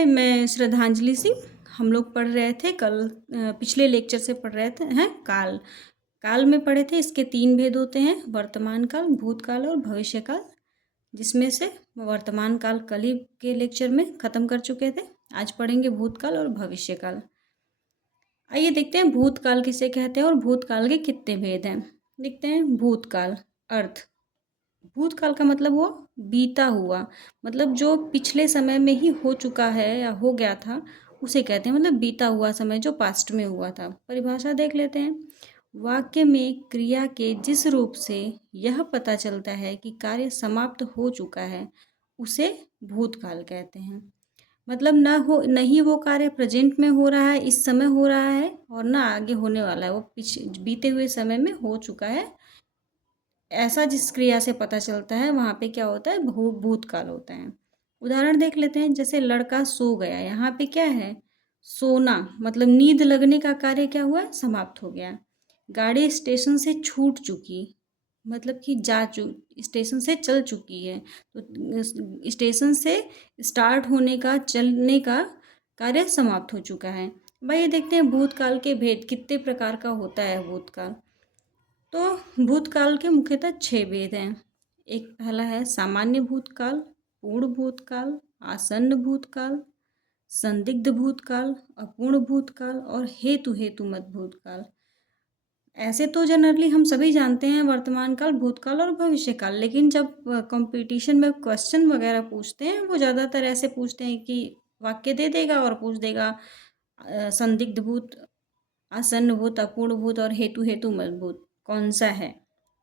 हाय, मैं श्रद्धांजलि सिंह। हम लोग पढ़ रहे थे कल पिछले लेक्चर से पढ़ रहे थे हैं काल। काल में पढ़े थे, इसके 3 भेद होते हैं, वर्तमान काल, भूतकाल और भविष्य काल। जिसमें से वर्तमान काल कल ही के लेक्चर में ख़त्म कर चुके थे। आज पढ़ेंगे भूतकाल और भविष्य काल। आइए देखते हैं भूतकाल किसे कहते हैं और भूतकाल के कितने भेद हैं। देखते हैं भूतकाल। अर्थ, भूतकाल का मतलब हुआ बीता हुआ, मतलब जो पिछले समय में ही हो चुका है या हो गया था उसे कहते हैं, मतलब बीता हुआ समय जो पास्ट में हुआ था। परिभाषा देख लेते हैं। वाक्य में क्रिया के जिस रूप से यह पता चलता है कि कार्य समाप्त हो चुका है उसे भूतकाल कहते हैं। मतलब नहीं वो कार्य प्रेजेंट में हो रहा है, इस समय हो रहा है, और ना आगे होने वाला है, वो बीते हुए समय में हो चुका है। ऐसा जिस क्रिया से पता चलता है वहाँ पे क्या होता है, भूतकाल होता है। उदाहरण देख लेते हैं, जैसे लड़का सो गया। यहाँ पे क्या है, सोना, मतलब नींद लगने का कार्य क्या हुआ, समाप्त हो गया। गाड़ी स्टेशन से छूट चुकी, मतलब कि स्टेशन से चल चुकी है, तो स्टेशन से स्टार्ट होने का, चलने का कार्य समाप्त हो चुका है। भाई ये देखते हैं भूतकाल के भेद कितने प्रकार का होता है भूतकाल। तो भूतकाल के मुख्यतः 6 भेद हैं। एक पहला है सामान्य भूतकाल, पूर्ण भूतकाल, आसन्न भूतकाल, संदिग्ध भूतकाल, अपूर्ण भूतकाल और हेतुमत भूतकाल। ऐसे तो जनरली हम सभी जानते हैं वर्तमान काल, भूतकाल और भविष्य काल, लेकिन जब कंपटीशन में क्वेश्चन वगैरह पूछते हैं वो ज़्यादातर ऐसे पूछते हैं कि वाक्य दे देगा और पूछ देगा संदिग्ध भूत, आसन्न भूत, अपूर्ण भूत और हेतुमत भूत कौन सा है।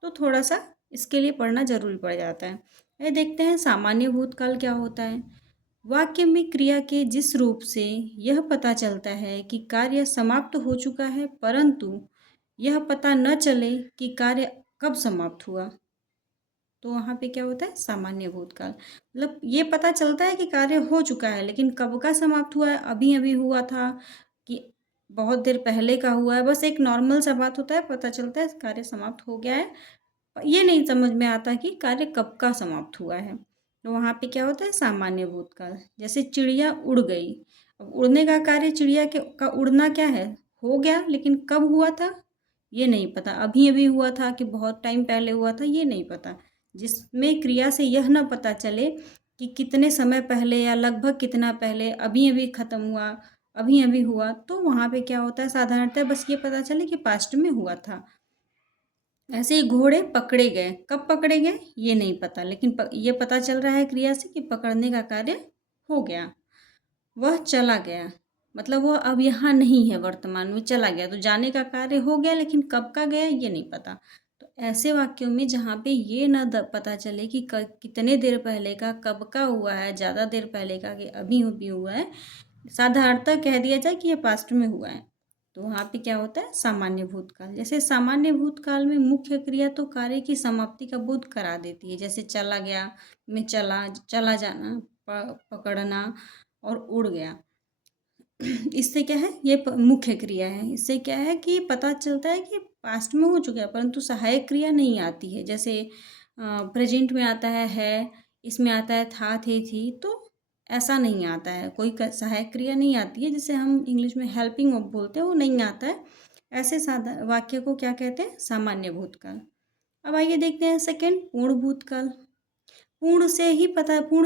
तो थोड़ा सा इसके लिए पढ़ना जरूरी पड़ जाता है। ये देखते हैं सामान्य भूतकाल क्या होता है। वाक्य में क्रिया के जिस रूप से यह पता चलता है कि कार्य समाप्त हो चुका है, परंतु यह पता न चले कि कार्य कब समाप्त हुआ, तो वहाँ पे क्या होता है, सामान्य भूतकाल। मतलब ये पता चलता है कि कार्य हो चुका है, लेकिन कब का समाप्त हुआ है, अभी अभी हुआ था कि बहुत देर पहले का हुआ है, बस एक नॉर्मल सा बात होता है, पता चलता है कार्य समाप्त हो गया है। ये नहीं समझ में आता कि कार्य कब का समाप्त हुआ है, तो वहाँ पे क्या होता है, सामान्य भूतकाल। जैसे चिड़िया उड़ गई, अब उड़ने का कार्य चिड़िया का उड़ना क्या है, हो गया, लेकिन कब हुआ था ये नहीं पता, अभी अभी हुआ था कि बहुत टाइम पहले हुआ था ये नहीं पता। जिसमें क्रिया से यह न पता चले कि कितने समय पहले या लगभग कितना पहले, अभी अभी ख़त्म हुआ, अभी अभी हुआ, तो वहाँ पे क्या होता है, साधारणतः बस ये पता चले कि पास्ट में हुआ था। ऐसे ही घोड़े पकड़े गए, कब पकड़े गए ये नहीं पता, लेकिन ये पता चल रहा है क्रिया से कि पकड़ने का कार्य हो गया। वह चला गया, मतलब वह अब यहाँ नहीं है, वर्तमान में चला गया, तो जाने का कार्य हो गया, लेकिन कब का गया ये नहीं पता। तो ऐसे वाक्यों में जहाँ पे ये ना पता चले कि कितने देर पहले का, कब का हुआ है, ज़्यादा देर पहले का कि अभी अभी हुआ है, साधारणतः कह दिया जाए कि ये पास्ट में हुआ है, तो वहाँ पे क्या होता है, सामान्य भूतकाल। जैसे सामान्य भूतकाल में मुख्य क्रिया तो कार्य की समाप्ति का बोध करा देती है, जैसे चला गया में चला जाना, पकड़ना और उड़ गया। इससे क्या है, ये मुख्य क्रिया है। इससे क्या है कि पता चलता है कि पास्ट में हो चुका है, परंतु सहायक क्रिया नहीं आती है। जैसे प्रेजेंट में आता है, इसमें आता है था, थे, थी, तो ऐसा नहीं आता है, कोई सहायक क्रिया नहीं आती है, जिसे हम इंग्लिश में हेल्पिंग वर्ब बोलते हैं, वो नहीं आता है। ऐसे सादा वाक्य को क्या कहते हैं, सामान्य भूतकाल। अब आइए देखते हैं सेकंड, पूर्ण भूतकाल। पूर्ण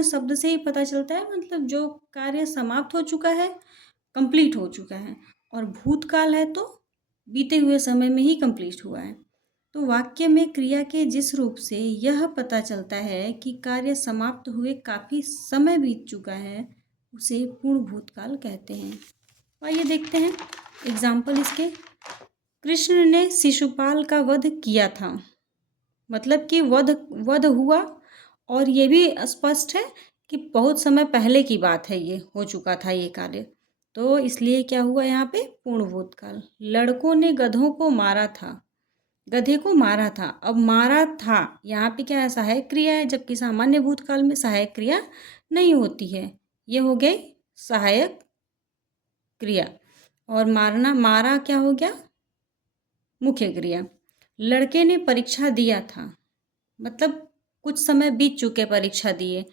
शब्द से ही पता चलता है, मतलब जो कार्य समाप्त हो चुका है, कंप्लीट हो चुका है, और भूतकाल है तो बीते हुए समय में ही कंप्लीट हुआ है। तो वाक्य में क्रिया के जिस रूप से यह पता चलता है कि कार्य समाप्त हुए काफ़ी समय बीत चुका है उसे पूर्ण भूतकाल कहते हैं। आइए देखते हैं एग्जाम्पल इसके। कृष्ण ने शिशुपाल का वध किया था, मतलब कि वध हुआ, और ये भी स्पष्ट है कि बहुत समय पहले की बात है, ये हो चुका था ये कार्य, तो इसलिए क्या हुआ यहाँ पे, पूर्ण भूतकाल। लड़कों ने गधों को मारा था, गधे को मारा था, अब मारा था यहाँ पे क्या है, सहायक क्रिया है, जबकि सामान्य भूतकाल में सहायक क्रिया नहीं होती है। ये हो गई सहायक क्रिया, और मारा क्या हो गया, मुख्य क्रिया। लड़के ने परीक्षा दिया था, मतलब कुछ समय बीत चुके परीक्षा दिए,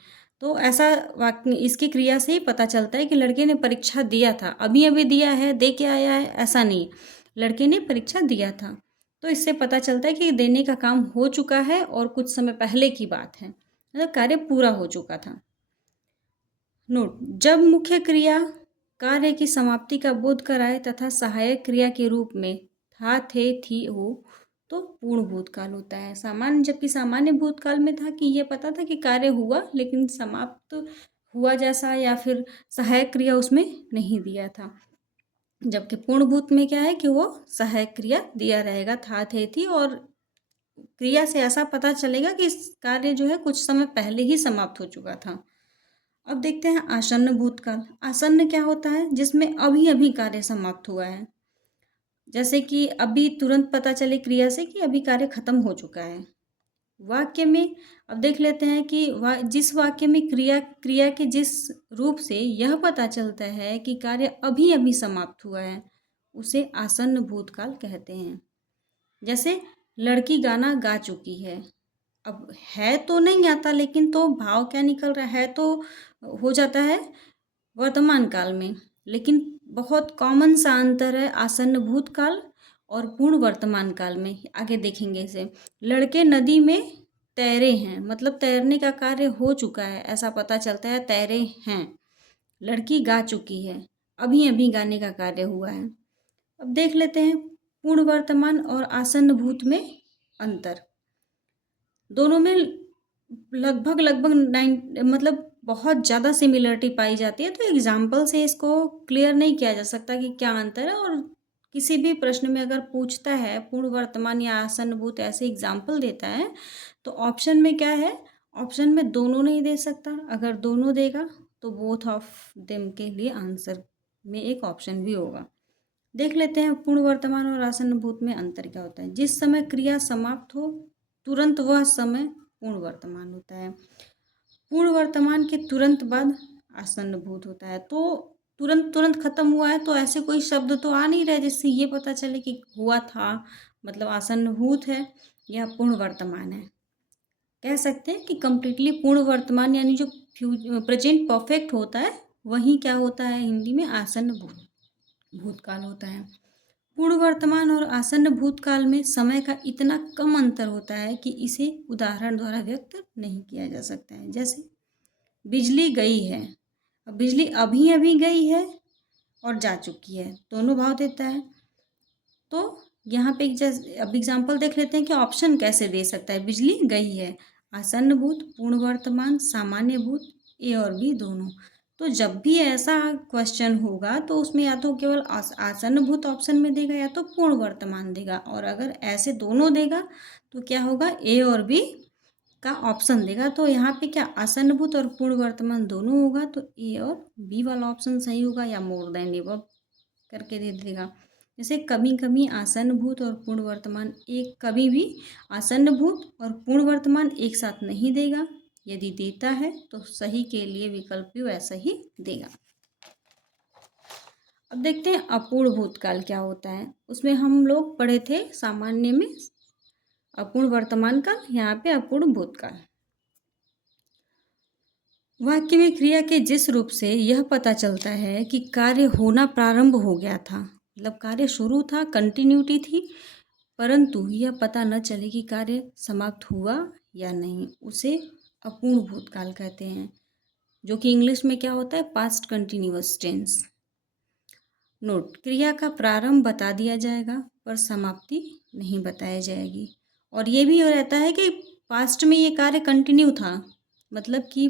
तो ऐसा वाक्य इसकी क्रिया से ही पता चलता है कि लड़के ने परीक्षा दिया था, अभी अभी दिया है, दे के आया है, ऐसा नहीं, लड़के ने परीक्षा दिया था। तो इससे पता चलता है कि देने का काम हो चुका है और कुछ समय पहले की बात है, मतलब कार्य पूरा हो चुका था। नोट, जब मुख्य क्रिया कार्य की समाप्ति का बोध कराए तथा सहायक क्रिया के रूप में था, थे, थी हो, तो पूर्ण भूतकाल होता है। सामान्य, जबकि सामान्य भूतकाल में था कि ये पता था कि कार्य हुआ लेकिन समाप्त हुआ जैसा या फिर सहायक क्रिया उसमें नहीं दिया था। जबकि पूर्ण भूत में क्या है कि वो सहायक क्रिया दिया रहेगा, था, थे, थी, और क्रिया से ऐसा पता चलेगा कि इस कार्य जो है कुछ समय पहले ही समाप्त हो चुका था। अब देखते हैं आसन्न भूतकाल। आसन्न क्या होता है? जिसमें अभी अभी कार्य समाप्त हुआ है, जैसे कि अभी तुरंत पता चले क्रिया से कि अभी कार्य खत्म हो चुका है। वाक्य में अब देख लेते हैं कि जिस वाक्य में क्रिया क्रिया के जिस रूप से यह पता चलता है कि कार्य अभी अभी समाप्त हुआ है, उसे आसन्न भूतकाल कहते हैं। जैसे लड़की गाना गा चुकी है, अब है तो नहीं आता, लेकिन तो भाव क्या निकल रहा है, तो हो जाता है वर्तमान काल में। लेकिन बहुत कॉमन सा अंतर है आसन्न भूतकाल और पूर्ण वर्तमान काल में। आगे देखेंगे इसे। लड़के नदी में तैरे हैं, मतलब तैरने का कार्य हो चुका है, ऐसा पता चलता है, तैरे हैं। लड़की गा चुकी है, अभी अभी गाने का कार्य हुआ है। अब देख लेते हैं पूर्ण वर्तमान और आसन्न भूत में अंतर। दोनों में लगभग लगभग मतलब बहुत ज़्यादा सिमिलरिटी पाई जाती है, तो एग्जाम्पल से इसको क्लियर नहीं किया जा सकता कि क्या अंतर है। और किसी भी प्रश्न में अगर पूछता है पूर्ण वर्तमान या आसन्न भूत, ऐसे एग्जाम्पल देता है, तो ऑप्शन में क्या है, ऑप्शन में दोनों नहीं दे सकता। अगर दोनों देगा तो बोथ ऑफ देम के लिए आंसर में एक ऑप्शन भी होगा। देख लेते हैं पूर्ण वर्तमान और आसन्न भूत में अंतर क्या होता है। जिस समय क्रिया समाप्त हो तुरंत वह समय पूर्ण वर्तमान होता है। पूर्ण वर्तमान के तुरंत बाद आसन्न भूत होता है। तो तुरंत तुरंत खत्म हुआ है, तो ऐसे कोई शब्द तो आ नहीं रहे जिससे ये पता चले कि हुआ था, मतलब आसन्न भूत है या पूर्ण वर्तमान है। कह सकते हैं कि कंप्लीटली पूर्ण वर्तमान यानी जो प्रेजेंट परफेक्ट होता है वही क्या होता है हिंदी में आसन्न भूतकाल होता है। पूर्ण वर्तमान और आसन्न भूतकाल में समय का इतना कम अंतर होता है कि इसे उदाहरण द्वारा व्यक्त नहीं किया जा सकता है। जैसे बिजली गई है, अब बिजली अभी अभी गई है और जा चुकी है, दोनों भाव देता है। तो यहाँ पे अब एग्जाम्पल देख लेते हैं कि ऑप्शन कैसे दे सकता है। बिजली गई है, आसन्न भूत, पूर्ण वर्तमान, सामान्य भूत, ए और बी दोनों। तो जब भी ऐसा क्वेश्चन होगा तो उसमें या तो केवल आसन्न भूत ऑप्शन में देगा या तो पूर्ण वर्तमान देगा, और अगर ऐसे दोनों देगा तो क्या होगा, ए और बी का ऑप्शन देगा। तो यहाँ पे क्या आसन्न भूत और पूर्ण वर्तमान दोनों होगा, तो ए और बी वाला ऑप्शन सही होगा, या मोर देन एबव करके दे देगा। जैसे कभी कभी आसन्न भूत और पूर्ण वर्तमान एक, कभी भी आसन्न भूत और पूर्ण वर्तमान एक साथ नहीं देगा। यदि देता है तो सही के लिए विकल्प भी वैसा ही देगा। अब देखते हैं अपूर्ण भूतकाल क्या होता है। उसमें हम लोग पढ़े थे सामान्य में अपूर्ण वर्तमान काल, यहाँ पे अपूर्ण भूतकाल। वाक्य में क्रिया के जिस रूप से यह पता चलता है कि कार्य होना प्रारंभ हो गया था, मतलब कार्य शुरू था, कंटिन्यूटी थी, परंतु यह पता न चले कि कार्य समाप्त हुआ या नहीं, उसे अपूर्ण भूतकाल कहते हैं, जो कि इंग्लिश में क्या होता है, पास्ट कंटिन्यूअस टेंस। नोट, क्रिया का प्रारंभ बता दिया जाएगा पर समाप्ति नहीं बताई जाएगी। और ये भी रहता है कि पास्ट में ये कार्य कंटिन्यू था, मतलब कि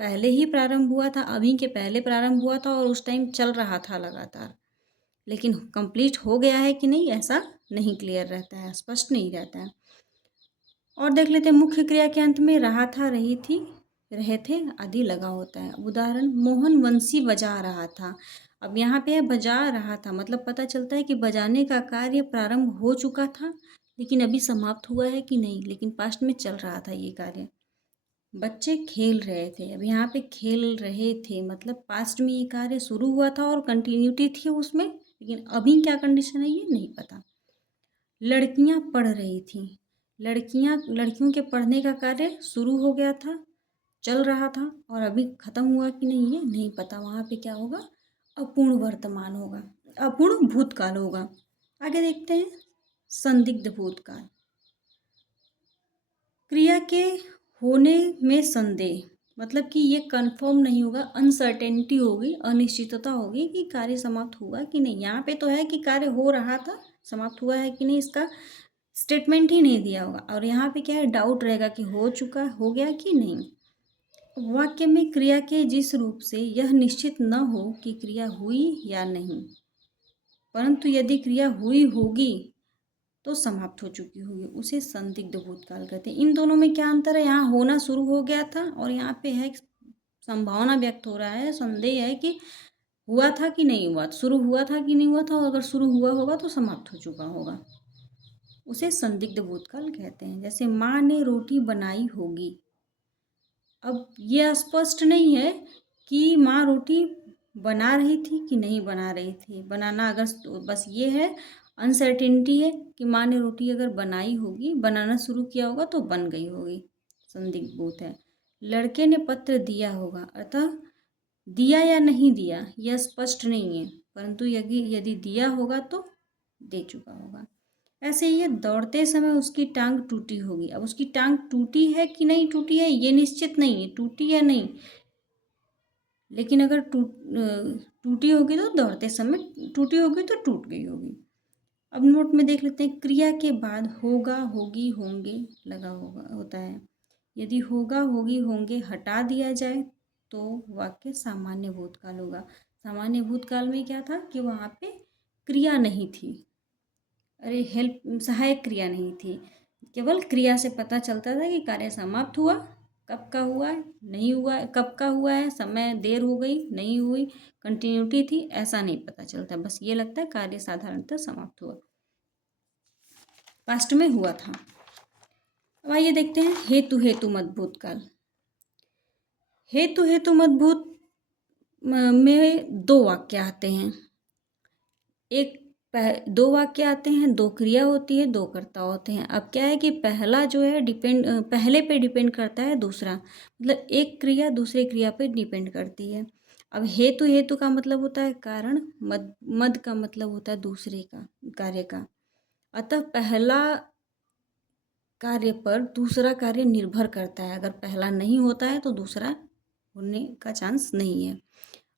पहले ही प्रारंभ हुआ था, अभी के पहले प्रारंभ हुआ था और उस टाइम चल रहा था लगातार, लेकिन कंप्लीट हो गया है कि नहीं ऐसा नहीं क्लियर रहता है, स्पष्ट नहीं रहता है। और देख लेते हैं मुख्य क्रिया के अंत में रहा था, रही थी, रहे थे आदि लगा होता है। उदाहरण, मोहन बंसी बजा रहा था। अब यहाँ पे बजा रहा था, मतलब पता चलता है कि बजाने का कार्य प्रारंभ हो चुका था, लेकिन अभी समाप्त हुआ है कि नहीं, लेकिन पास्ट में चल रहा था ये कार्य। बच्चे खेल रहे थे, अब यहाँ पे खेल रहे थे मतलब पास्ट में ये कार्य शुरू हुआ था और कंटिन्यूटी थी उसमें, लेकिन अभी क्या कंडीशन है ये नहीं पता। लड़कियां पढ़ रही थी, लड़कियों के पढ़ने का कार्य शुरू हो गया था, चल रहा था और अभी ख़त्म हुआ कि नहीं ये नहीं पता, वहाँ पे क्या होगा, अपूर्ण वर्तमान होगा, अपूर्ण भूतकाल होगा। आगे देखते हैं संदिग्ध भूतकाल। क्रिया के होने में संदेह, मतलब कि ये कंफर्म नहीं होगा, अनसर्टेनिटी होगी, अनिश्चितता होगी कि कार्य समाप्त हुआ कि नहीं। यहाँ पे तो है कि कार्य हो रहा था, समाप्त हुआ है कि नहीं इसका स्टेटमेंट ही नहीं दिया होगा, और यहाँ पे क्या है, डाउट रहेगा कि हो चुका, हो गया कि नहीं। वाक्य में क्रिया के जिस रूप से यह निश्चित न हो कि क्रिया हुई या नहीं, परंतु यदि क्रिया हुई होगी तो समाप्त हो चुकी होगी, उसे संदिग्ध भूतकाल कहते हैं। इन दोनों में क्या अंतर है, यहाँ होना शुरू हो गया था और यहाँ पे है संभावना व्यक्त हो रहा है, संदेह है कि हुआ था कि नहीं हुआ, शुरू हुआ था कि नहीं हुआ था, और अगर शुरू हुआ होगा तो समाप्त हो चुका होगा, उसे संदिग्ध भूतकाल कहते हैं। जैसे माँ ने रोटी बनाई होगी, अब ये स्पष्ट नहीं है कि माँ रोटी बना रही थी कि नहीं बना रही थी, बनाना अगर बस ये है, अनसर्टेनिटी है कि माँ ने रोटी अगर बनाई होगी, बनाना शुरू किया होगा तो बन गई होगी, संदिग्ध भूत है। लड़के ने पत्र दिया होगा, अतः दिया या नहीं दिया यह स्पष्ट नहीं है, परंतु यदि दिया होगा तो दे चुका होगा। ऐसे ही ये दौड़ते समय उसकी टांग टूटी होगी, अब उसकी टांग टूटी है कि नहीं टूटी है ये निश्चित नहीं है, टूटी या नहीं, लेकिन अगर टूटी होगी तो दौड़ते समय टूटी होगी तो टूट गई होगी। अब नोट में देख लेते हैं, क्रिया के बाद होगा, होगी, होंगे लगा होगा होता है। यदि होगा, होगी, होंगे हटा दिया जाए तो वाक्य सामान्य भूतकाल होगा। सामान्य भूतकाल में क्या था कि वहाँ पे क्रिया नहीं थी, अरे हेल्प सहायक क्रिया नहीं थी, केवल क्रिया से पता चलता था कि कार्य समाप्त हुआ, कब का हुआ है नहीं हुआ, कब का हुआ है, समय देर हो गई नहीं हुई, कंटिन्यूटी थी, ऐसा नहीं पता चलता, बस ये लगता है कार्य साधारणतः समाप्त हुआ, पास्ट में हुआ था। अब आइए देखते हैं हेतु हेतु मत भूतकाल। हेतु हेतु मत भूत में दो वाक्य आते हैं, दो वाक्य आते हैं, दो क्रिया होती है, दो कर्ता होते हैं। अब क्या है कि पहला जो है पहले पे डिपेंड करता है दूसरा, मतलब एक क्रिया दूसरे क्रिया पे डिपेंड करती है। अब हेतु हेतु का मतलब होता है कारण, मद मद का मतलब होता है दूसरे का कार्य का, अतः पहला कार्य पर दूसरा कार्य निर्भर करता है, अगर पहला नहीं होता है तो दूसरा होने का चांस नहीं है।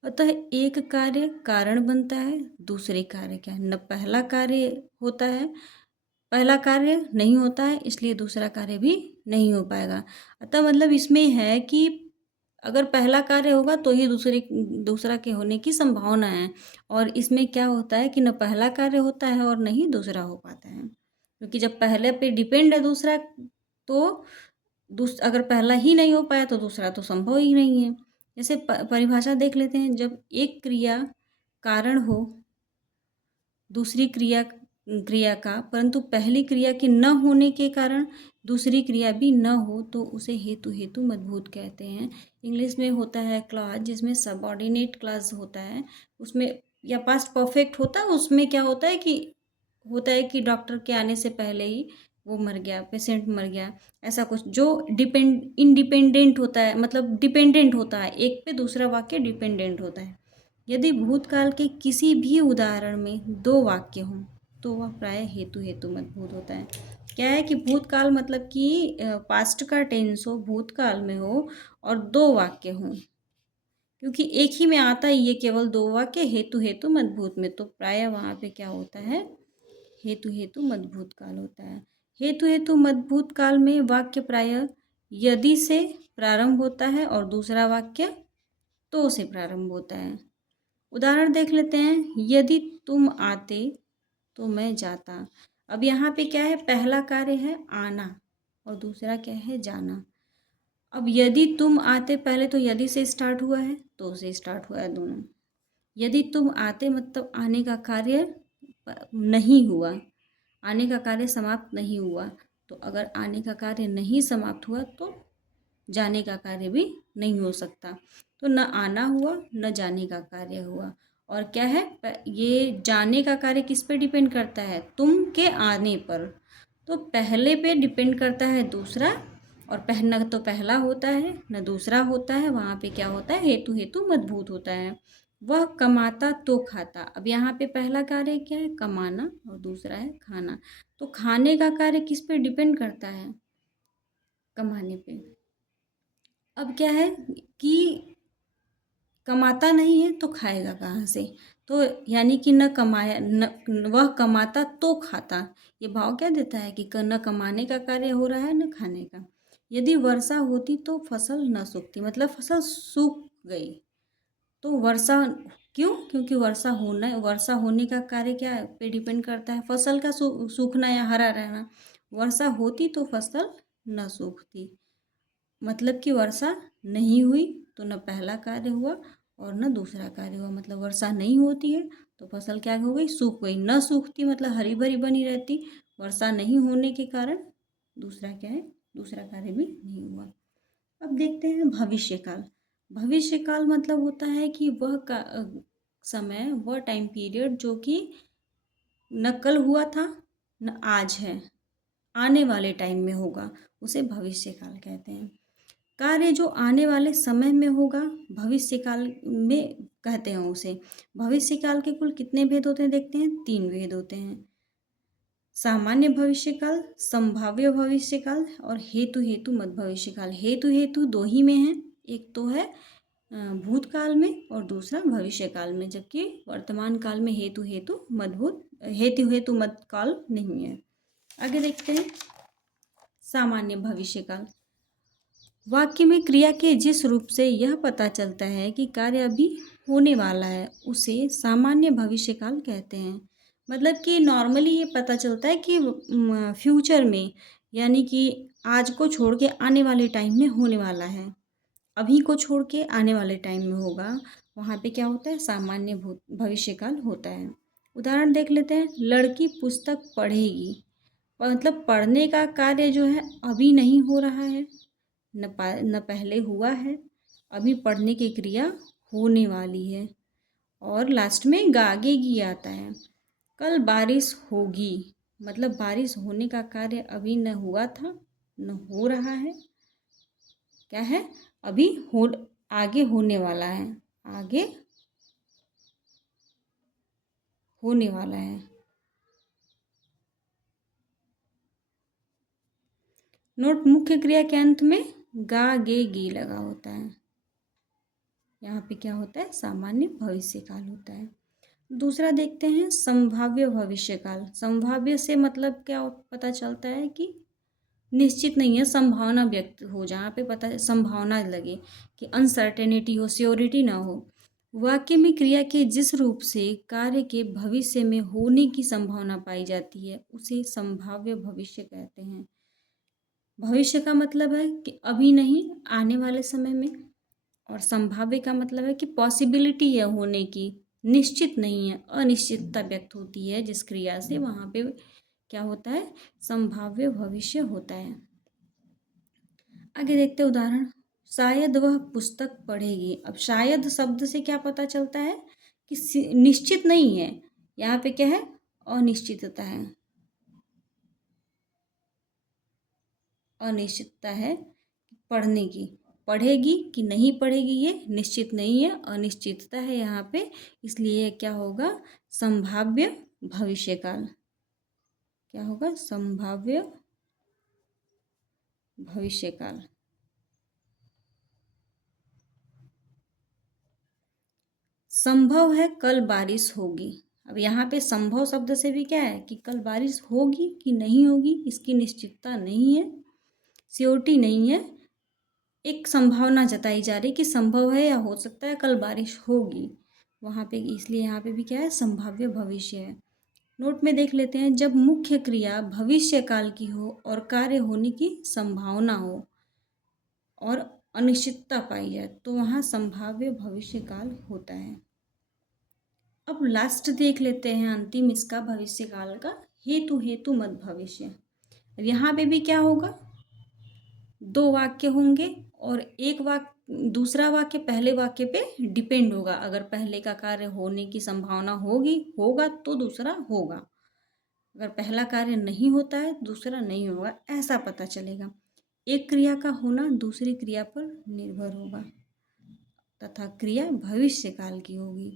अतः एक कार्य कारण बनता है, दूसरे कार्य क्या है, न पहला कार्य होता है, पहला कार्य नहीं होता है, इसलिए दूसरा कार्य भी नहीं हो पाएगा। अतः मतलब इसमें है कि अगर पहला कार्य होगा तो ही दूसरा के होने की संभावना है, और इसमें क्या होता है कि न पहला कार्य होता है और न ही दूसरा हो पाता है, क्योंकि जब पहले पे डिपेंड है दूसरा, तो अगर पहला ही नहीं हो पाया तो दूसरा तो संभव ही नहीं है। जैसे परिभाषा देख लेते हैं, जब एक क्रिया कारण हो दूसरी क्रिया क्रिया का, परंतु पहली क्रिया के न होने के कारण दूसरी क्रिया भी न हो, तो उसे हेतु हेतु मजबूत कहते हैं। इंग्लिश में होता है क्लॉज, जिसमें सबऑर्डिनेट क्लॉज होता है, उसमें या पास्ट परफेक्ट होता है, उसमें क्या होता है कि डॉक्टर के आने से पहले ही वो मर गया, पेशेंट मर गया, ऐसा कुछ जो इंडिपेंडेंट होता है, मतलब डिपेंडेंट होता है, एक पे दूसरा वाक्य डिपेंडेंट होता है। यदि भूतकाल के किसी भी उदाहरण में दो वाक्य हों तो वह प्राय हेतु हेतु मजबूत होता है। क्या है कि भूतकाल मतलब कि पास्ट का टेंस हो, भूतकाल में हो और दो वाक्य हों, क्योंकि एक ही में आता ही ये केवल दो वाक्य हेतु हेतु मजबूत में, तो प्राय वहाँ पे क्या होता है, हेतु हेतु मजबूत काल होता है। हेतु हेतु मजबूत काल में वाक्य प्राय यदि से प्रारंभ होता है और दूसरा वाक्य तो से प्रारंभ होता है। उदाहरण देख लेते हैं, यदि तुम आते तो मैं जाता। अब यहाँ पे क्या है, पहला कार्य है आना और दूसरा क्या है जाना। अब यदि तुम आते, पहले तो यदि से स्टार्ट हुआ है, तो से स्टार्ट हुआ है दोनों। यदि तुम आते मतलब आने का कार्य नहीं हुआ, आने का कार्य समाप्त नहीं हुआ, तो अगर आने का कार्य नहीं समाप्त हुआ तो जाने का कार्य भी नहीं हो सकता, तो न आना हुआ न जाने का कार्य हुआ। और क्या है, ये जाने का कार्य किस पे डिपेंड करता है, तुम के आने पर, तो पहले पे डिपेंड करता है दूसरा और पहना तो पहला होता है न दूसरा होता है, वहाँ पे क्या होता है, हेतु हेतु मजबूत होता है। वह कमाता तो खाता। अब यहाँ पे पहला कार्य क्या है, कमाना, और दूसरा है खाना। तो खाने का कार्य किस पे डिपेंड करता है, कमाने पे। अब क्या है कि कमाता नहीं है तो खाएगा कहाँ से, तो यानी कि न कमाया न वह कमाता तो खाता। ये भाव क्या देता है कि न कमाने का कार्य हो रहा है न खाने का। यदि वर्षा होती तो फसल न सूखती, मतलब फसल सूख गई। तो वर्षा क्यों, क्योंकि वर्षा होने का कार्य क्या पे डिपेंड करता है, फसल का सूखना या हरा रहना। वर्षा होती तो फसल न सूखती, मतलब कि वर्षा नहीं हुई तो न पहला कार्य हुआ और न दूसरा कार्य हुआ। मतलब वर्षा नहीं होती है तो फसल क्या हो गई, सूख गई। न सूखती मतलब हरी भरी बनी रहती। वर्षा नहीं होने के कारण दूसरा क्या है, दूसरा कार्य भी नहीं हुआ। अब देखते हैं भविष्य काल। भविष्य काल मतलब होता है कि वह समय, वह टाइम पीरियड जो कि न कल हुआ था न आज है, आने वाले टाइम में होगा, उसे भविष्य काल कहते हैं। कार्य जो आने वाले समय में होगा भविष्य काल में कहते हैं उसे। भविष्य काल के कुल कितने भेद होते हैं, देखते हैं, 3 भेद होते हैं। सामान्य भविष्य काल, संभाव्य भविष्य काल और हेतु हेतु मत भविष्य काल। हेतु हेतु दो ही में है, एक तो है भूतकाल में और दूसरा भविष्य काल में, जबकि वर्तमान काल में हेतु हेतु मत काल नहीं है। आगे देखते हैं सामान्य भविष्य काल। वाक्य में क्रिया के जिस रूप से यह पता चलता है कि कार्य अभी होने वाला है उसे सामान्य भविष्य काल कहते हैं। मतलब कि नॉर्मली ये पता चलता है कि फ्यूचर में, यानी कि आज को छोड़ के आने वाले टाइम में होने वाला है, अभी को छोड़ के आने वाले टाइम में होगा, वहाँ पे क्या होता है, सामान्य भविष्य काल होता है। उदाहरण देख लेते हैं, लड़की पुस्तक पढ़ेगी, मतलब पढ़ने का कार्य जो है अभी नहीं हो रहा है, न पहले हुआ है, अभी पढ़ने की क्रिया होने वाली है। और लास्ट में गागेगी आता है। कल बारिश होगी, मतलब बारिश होने का कार्य अभी न हुआ था न हो रहा है, क्या है, अभी हो, आगे होने वाला है, आगे होने वाला है। नोट, मुख्य क्रिया के अंत में गा गे गी लगा होता है। यहाँ पे क्या होता है, सामान्य भविष्य काल होता है। दूसरा देखते हैं संभाव्य भविष्य काल। संभाव्य से मतलब क्या पता चलता है कि निश्चित नहीं है, संभावना व्यक्त हो, जहाँ पे पता संभावना लगे कि अनसर्टेनिटी हो, श्योरिटी ना हो। वाक्य में क्रिया के जिस रूप से कार्य के भविष्य में होने की संभावना पाई जाती है उसे संभाव्य भविष्य कहते हैं। भविष्य का मतलब है कि अभी नहीं, आने वाले समय में, और संभाव्य का मतलब है कि पॉसिबिलिटी है होने की, निश्चित नहीं है, अनिश्चितता व्यक्त होती है जिस क्रिया से, वहाँ पे क्या होता है, संभाव्य भविष्य होता है। आगे देखते उदाहरण, शायद वह पुस्तक पढ़ेगी। अब शायद शब्द से क्या पता चलता है कि निश्चित नहीं है, यहाँ पे क्या है, अनिश्चितता है, अनिश्चितता है पढ़ने की। पढ़ेगी कि नहीं पढ़ेगी ये निश्चित नहीं है, अनिश्चितता है यहाँ पे, इसलिए क्या होगा, संभाव्य भविष्यकाल। क्या होगा, संभाव्य भविष्यकाल। संभव है कल बारिश होगी। अब यहाँ पे संभव शब्द से भी क्या है कि कल बारिश होगी कि नहीं होगी इसकी निश्चितता नहीं है, श्योरिटी नहीं है, एक संभावना जताई जा रही कि संभव है या हो सकता है कल बारिश होगी वहाँ पे, इसलिए यहाँ पे भी क्या है, संभाव्य भविष्य है। नोट में देख लेते हैं, जब मुख्य क्रिया भविष्य काल की हो और कार्य होने की संभावना हो और अनिश्चितता पाई जाए तो वहाँ संभाव्य भविष्य काल होता है। अब लास्ट देख लेते हैं, अंतिम इसका भविष्य काल का, हेतु हेतु मत भविष्य। यहाँ पे भी क्या होगा, 2 वाक्य होंगे और एक वाक्य, दूसरा वाक्य पहले वाक्य पे डिपेंड होगा। अगर पहले का कार्य होने की संभावना होगा तो दूसरा होगा, अगर पहला कार्य नहीं होता है दूसरा नहीं होगा, ऐसा पता चलेगा। एक क्रिया का होना दूसरी क्रिया पर निर्भर होगा तथा क्रिया भविष्य काल की होगी।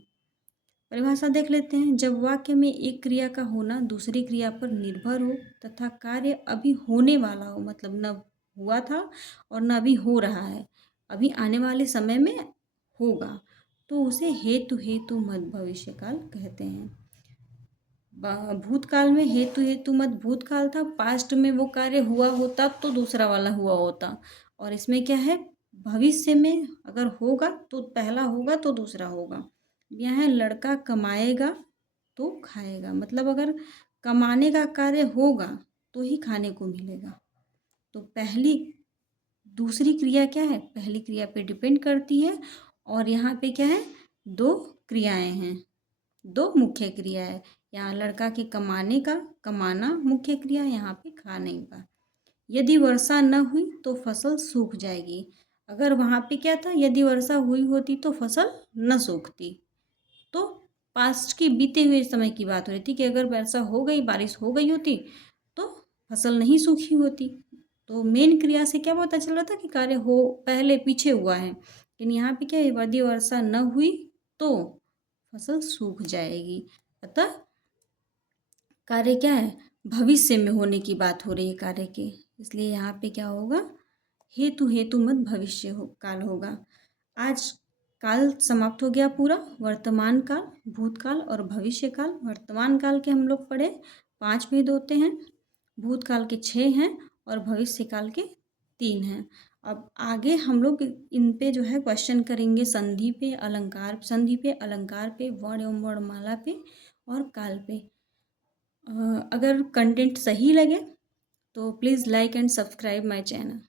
परिभाषा देख लेते हैं। जब वाक्य में एक क्रिया का होना दूसरी क्रिया पर निर्भर हो तथा कार्य अभी होने वाला हो, मतलब न हुआ था और न अभी हो रहा है, अभी आने वाले समय में होगा, तो उसे हेतु हेतु मत भविष्य काल कहते हैं। भूतकाल में हेतु हेतु मत भूतकाल था, पास्ट में वो कार्य हुआ होता तो दूसरा वाला हुआ होता, और इसमें क्या है, भविष्य में अगर होगा तो पहला होगा तो दूसरा होगा। यह है लड़का कमाएगा तो खाएगा, मतलब अगर कमाने का कार्य होगा तो ही खाने को मिलेगा। तो पहली दूसरी क्रिया क्या है, पहली क्रिया पे डिपेंड करती है, और यहाँ पे क्या है, दो क्रियाएं हैं, दो मुख्य क्रिया है। यहाँ लड़का के कमाने का, कमाना मुख्य क्रिया, यहाँ पे खाने का। यदि वर्षा न हुई तो फसल सूख जाएगी। अगर वहाँ पे क्या था, यदि वर्षा हुई होती तो फसल न सूखती। तो पास्ट की बीते हुए समय की बात हो रही थी कि अगर वर्षा हो गई, बारिश हो गई होती तो फसल नहीं सूखी होती। तो मेन क्रिया से क्या पता चल रहा था कि कार्य हो पहले पीछे हुआ है, लेकिन यहाँ पे क्या है, यदि वर्षा न हुई तो फसल सूख जाएगी। अतः कार्य क्या है, भविष्य में होने की बात हो रही है कार्य के, इसलिए यहाँ पे क्या होगा, हेतु हेतु मत भविष्य काल होगा। आज काल समाप्त हो गया पूरा। वर्तमान काल, भूतकाल और भविष्य काल। वर्तमान काल के हम लोग पढ़े 5 भेद होते हैं, भूतकाल के 6 हैं और भविष्य काल के 3 हैं। अब आगे हम लोग इन पे जो है क्वेश्चन करेंगे, संधि पे, अलंकार, संधि पे, अलंकार पे, वर्ण एवं वर्णमाला पे और काल पे। अगर कंटेंट सही लगे तो please like and subscribe my channel.